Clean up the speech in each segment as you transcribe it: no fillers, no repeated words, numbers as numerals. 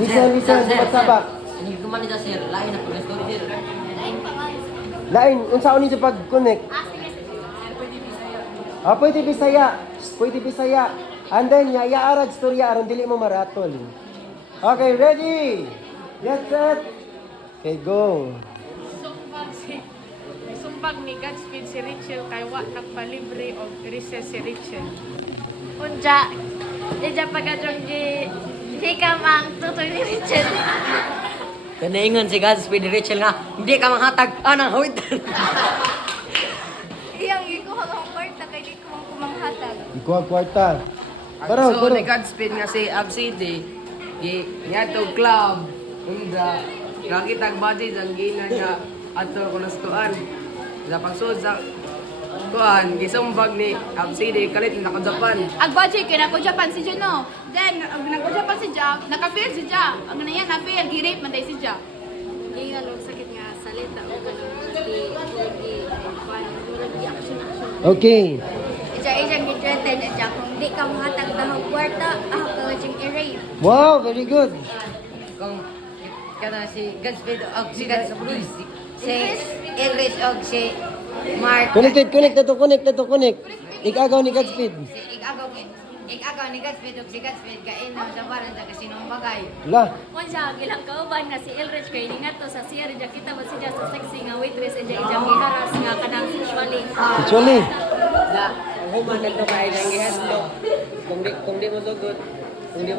Listen, sabak. Hindi ko man niya, sir. Lain na pag-story, sir. Lain, unsaon ni sa pag-connect? Pwede Bisaya. Pwede Bisaya. And then, yaarag storya, aron dili mo maratol. Okay, ready? Get set. Okay, go. Sumpag ni Godspeed si Rachel kay wa nagpalibre og recess si Rachel. Unja, ija pagkajong hikam ang tutoy ni Rachel. Kanaingon si Godspeed ni Rachel nga, hindi ka manghatag anang hawid. Iyang ikuha kong kwarta kay di ko kumanghatag. Ikuha kwarta. So, ni Godspeed nga si Absidi, nga to club, unda, nakitag budget ang gina niya ato kunastuan. Sa pagsuod sa kuan, gisumbag ni Absidi, kalit na Japan. Agbajay kay nako Japan si Juno. Then nako Japan si Ja, naka-fail si Ja. Ang na yan na-fail, girate man day si Ja. Hindi nga nung sakit nga salita o kanong action. Okay. Ija gitretan ija kung di ka mahatag na kwarta, ako ka wajing i-rape. Wow, very good. Kung kana si Godspeed og si Godspeed, si English og si Mark. Connect. Ikagaw ni Godspeed. Ik-agaw ni Godspeed og si Godspeed kainom sa baran sa kasinong bagay. La. Unsa gilang kauban nga si Elrich kay ningato sa siya ija kita ba siya sa sexy nga waitress ija giharas nga kanang sexually. Actually, Human na ito kaya nang ihandlo. Kung di mo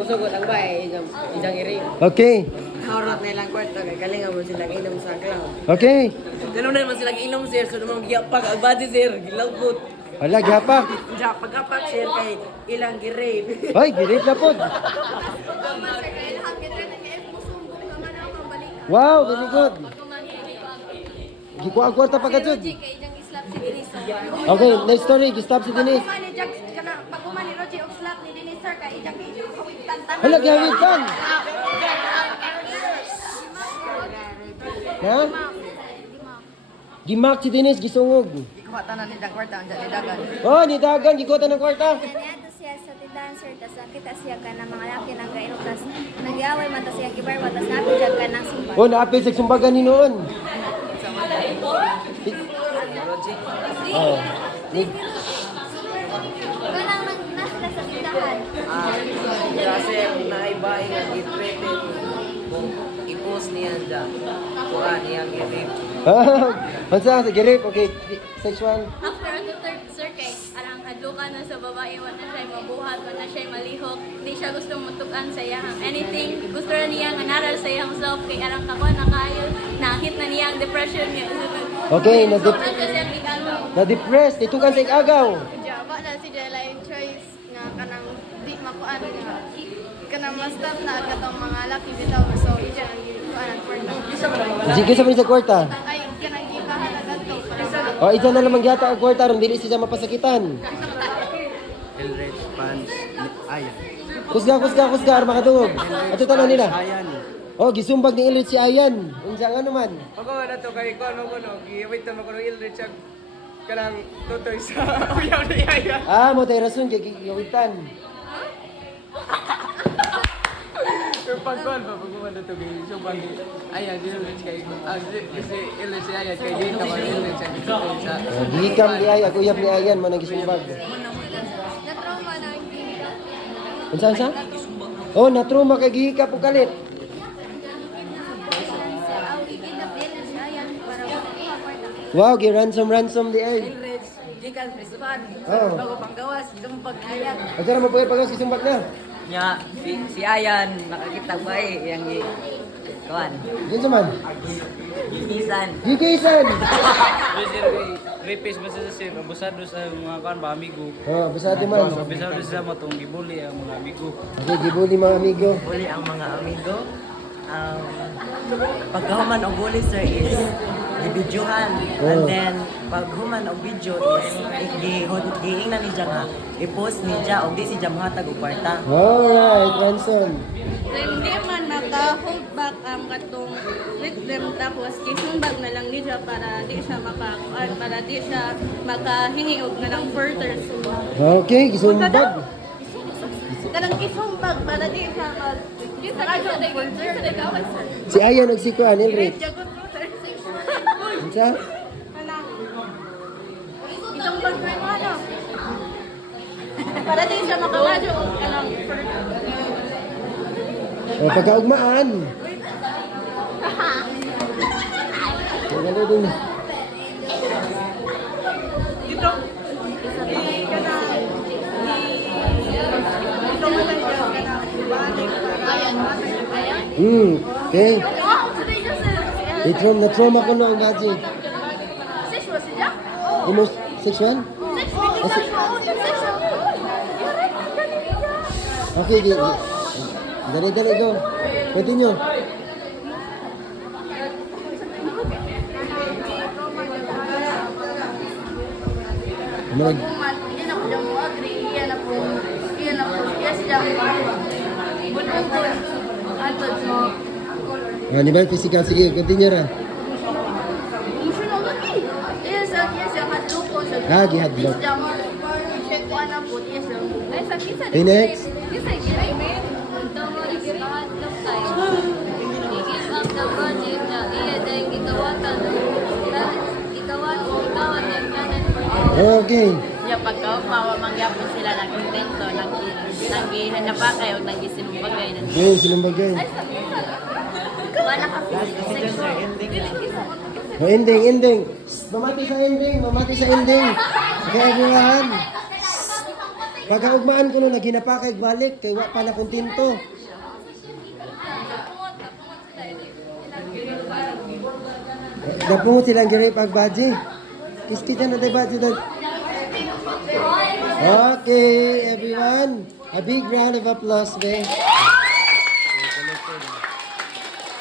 sugod ang bahay, isang iri. okay. Harot na ilang kwarto, kaya kalinga mo silang inom sa cloud. Okay. Ganun na naman silang inom, sir. So naman giyapag ang body, sir. Gilawgot. Wala, gihapa. Diya, pag-apak, sir, kay ilang girape. Hoy, girit na po. Wow, very good. Gikuha ang kwarta pagkatod. Okay, next story. Gistop si Denise. Pag-uman ni Roger og slap ni Denise sir kay ijang tantan. Hala, gawin kan. Ha? Gimak si Denise, gisungog. Ikuha tanan ni kwarta, ang dyan dagan. Oh, nidagan, gikuha ng kwarta. Niadto siya sa tindahan sir tas kita siya ka ng mga laki nang gairo tas nagyaway man tas siya gibarwa tas napi jag ka ng sumba. Oh, naapil sa sumbagan ni noon. Oh. Kanang nasta sa tindahan. Kasi naibahin ang i-threaten kung i-post niya dyan. Kuha niyang i-rape. Basta, sige, rape. Okay, sexual. After the third sir kay arang adlukan na sa babae wa na siya mabuhat wa na siya malihok. Di siya gusto mutukan sa iyang anything. Gusto ra niya nga naral sa iyang self kay arang kakuan na kayo na-hit na niya ang depression niya. Okay, na na-depressed. Itukan sa ikagaw. Wa na si lain choice nga kanang di makuan nga. Kanang mas stop na katong mga laki bitaw so ija ang gikuan ang kwarta. Sige sa sa kwarta. Ay kanang gikahatag adto para sa O, isa na lamang yata ang kwarta. Ron, dili siya mapasakitan. Elrich fans ayan. Kusga, arma katungog. Ato tanong nila. Ayan. Oh, gisumbag ni Ilrit si Ayan. Unsa nga naman? Pag na to kay kuno giwait na ko Ilrich ang kanang tutoy sa uyaw ni Yaya. Mo tay rason kay giwitan. Pero pagkuhan pa, pag-uwan na ito kay Subang Ayan, Ilrich kay kasi Ilrich si Ayan kay dito ka Ilrich ang tutoy sa Gihikam ni Ayan, kuyab ni Ayan man ang gisumbag. na-trauma na ang gihika. Unsa? Oh, na-trauma kay gihikap og kalit. Wow, ransom di ay. Ilrich, gikan Prispan. Oo. Bago panggawas, sumpag Ayan. Asa na mo pwede pag gisumbag na? Nya si Ayan nakakita ba yang kuan. Yun man. Minsan. Gikisan. Rapist ba sa sir? Abusado sa mga kan ba amigo. Oh, basado man. Abusado sila mo tong gibuli ang mga amigo. Okay, gibuli mga amigo. Uli ang mga amigo. Pagkahuman og uli sir is i-videohan. And then paghuman og video is giingnan ni nga i-post ni Ja og di si Ja mohatag og kwarta. Alright, ransom. Hindi man naka-hold back ang katong with them tapos kisumbag na lang niya para di siya makakuan, para di siya makahingi og na lang further sumbag. Okay, gisumbag. Kanang kisumbag para di siya mag Kinsa nagkawat, sir? Si Ayan og si Kuan Elrit. Unsa? Itong bag na mo, ano? Para din siya makawadyo o kanang first. O pagkaugmaan. Galo din. Ito. Ito mo lang siya kanang balik para Okay. Wow, today just Na-trauma ko noong magic. Six was it, yeah? Imo 6-1? Okay, dali go. Continue. Mag Hindi na po dyan mo agree. Iyan na po. Yes, dyan mo. Bunod-bunod. Antod mo. di ba physical sige, continue ra. Emotional lagi. Yes, ang hadlok ko. Gihadlok. Yes, dyan mo. Check ko na po. Yes, dyan mo. Ay, sakit sa Okay, next. Yes, ay giray. Ito mo, hadlok tayo. Igis ang budget na iya dahil gikawatan. Gikawatan yung kanan. Okay. Yung pagkaupawa, mangyapon sila ng kontento, nanggihanapakay o nanggisinubagay. Okay, silang bagay. Wala ka sexual. O, ending. Mamati sa ending. Okay, everyone. Pagkaugmaan ko nung naghinapakay balik, kay wa pa na kontento. Napungot silang giri pagbaji. Kiski dyan na tayo baji doon. Okay, everyone. A big round of applause, be.